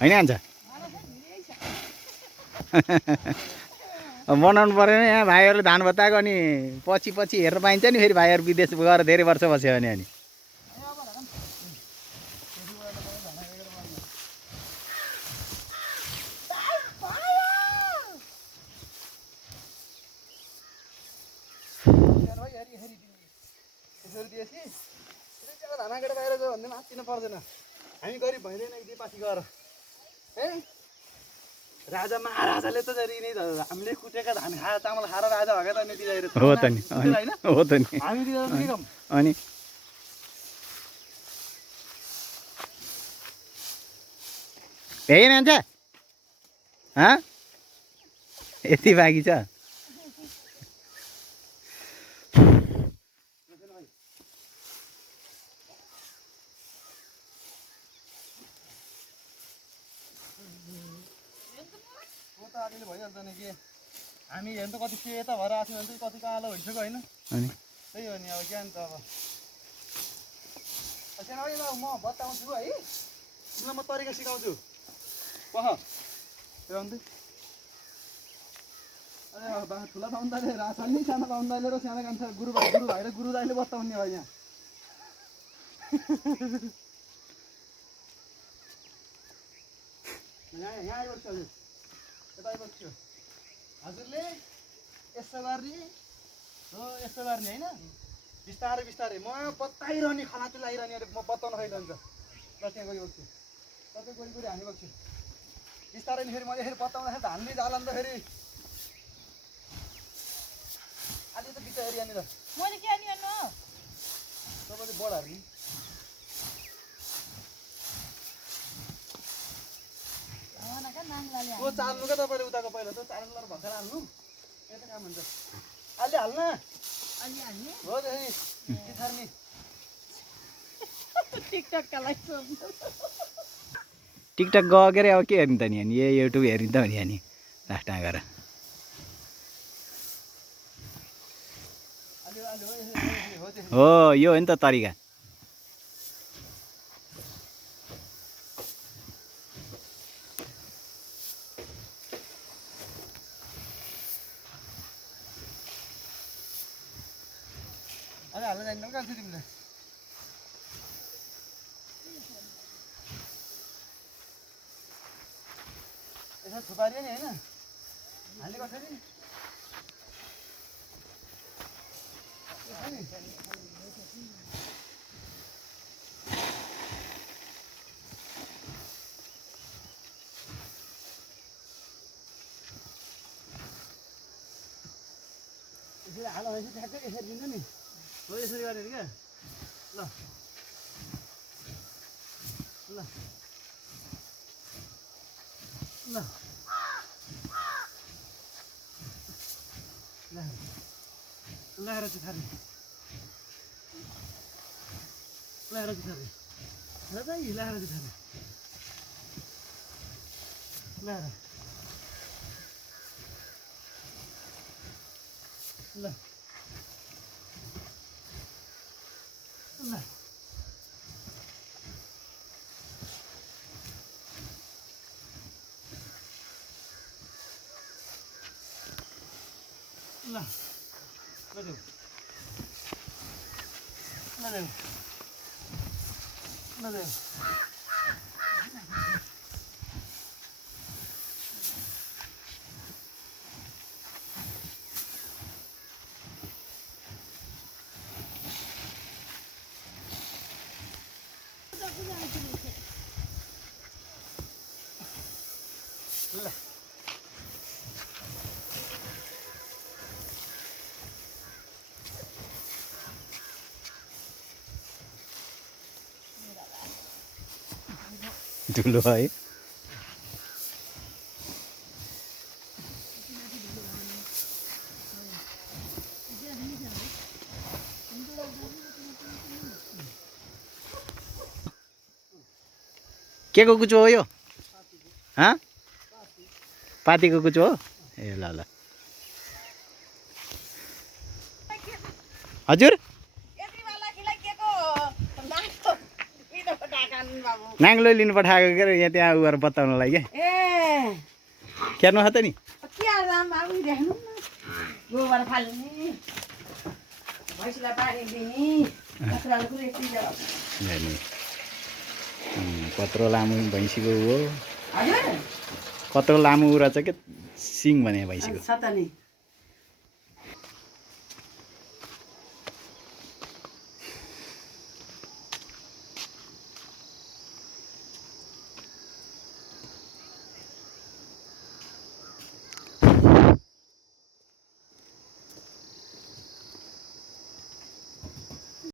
होइन हान्छ बनाउनु पऱ्यो नि यहाँ भाइहरूले धान भत्ताएको अनि पछि पछि हेर्न पाइन्छ नि फेरि भाइहरू विदेश गएर धेरै वर्ष बस्यो भने अनि हामी गरिब भइँदैन यदि पछि गएर है राजा महाराजाले त जरी नै हामीले कुटेका धान खाएर चामल खाएर राजा भएका त नि हो त नि हो त नि हामी के कम अनि भ्याएन हान्छ यति बाँकी छ भइहाल्छ नि के हामी हेर्नु त कति सेता भएर आएको भने चाहिँ कति कालो भइसक्यो होइन अनि त्यही हो नि अब ज्ञान त अब सानो म बताउँछु है तिमीलाई म तरिका सिकाउँछु पह अन्त अरे ठुला बाहुनदाले रासाले सानो बाहुनदाले र सानो कान्छा गुरु भाइ र गुरु दाइले बताउने भयो यहाँ यहाँ आइबस्छु हजुर यता आइबस्छु हजुरले यसो गर्ने हो यसो गर्ने होइन बिस्तारै बिस्तारै म बताइरहने खलाती लगाइरहने अरे म बताउन खैरहन्छ ल त्यहाँ गइबस्छु तपाईँ गोरी हानिबस्छु बिस्तारै नि फेरि मैले फेरि बताउँदाखेरि धान्ने जाला नि त फेरि अलि त बिस्तारै यहाँनिर मैले के अनि गर्नु तपाईँले बढाहरू नि त्यो चाल्नु क्या तपाईँले उताको पहिला त चाल्नु भर्खर हाल्नु यता काम हुन्छ अलि हाल्न अलि हाल्ने हो त्यसरी पिछार्ने टिकटकका लागि टिकटक गयो के अरे अब के हेर्ने त नि यो युट्युब हेर्ने त हो नि अनि लास्टमा गएर हो यो हो नि त तरिका अलि हाल्न जान्दैन कान्छ तिमीले यसो थुपारियो नि होइन हाल्ने कसरी यसरी हाल भनेपछि ठ्याक्कै यसरी दिन्छ नि हो यसरी गरेर क्या ल ल ल लगाएर चाहिँ थार्ने लगाएर चाहिँ थार्ने र चाहिँ हिलाएर चाहिँ थार्ने लगाएर ल ल ल ल ल ठुलो है के को कुचो हो यो पातीको कुचो हो ए ल ल हजुर यति बेला के को कानुन बाबु नाङ्लो लिनु पठाएको के अरे यहाँ त्यहाँ उयो बताउनलाई क्या ए क्यार्नु हो त नि के आराम बाबु देख्नु न गोबर फाल्ने भैँसीलाई पानी दिने कुखुरालाई कुनै चिजहरू हेर्नु कत्रो लामो भैँसीको हो हजुर कत्रो लामो रहेछ के सिङ भने भैँसीको छ त नि